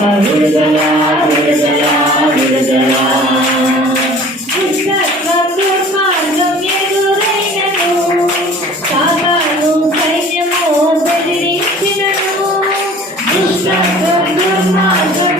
Hallelujah. Bu Düşler döndürme acı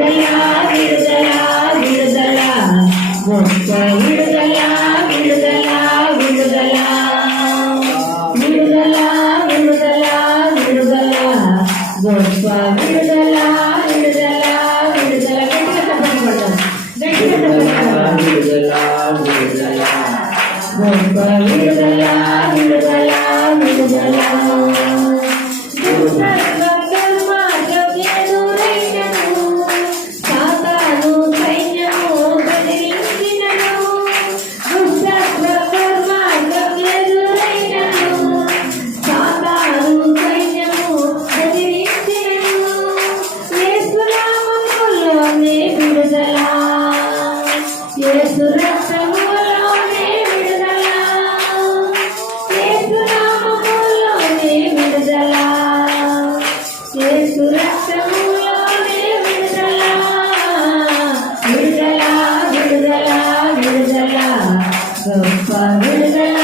విడుదల విడుదల విడుదల గొప్ప విడుదల విడుదల విడుదల విడుదల విడుదల విడుదల గొప్ప విడుదల విడుదల విడుదల విడుదల విడుదల గొప్ప విడుదల విడుదల విడుదల విడుదల విడుదల విడుదల. గొప్ప విడుదల.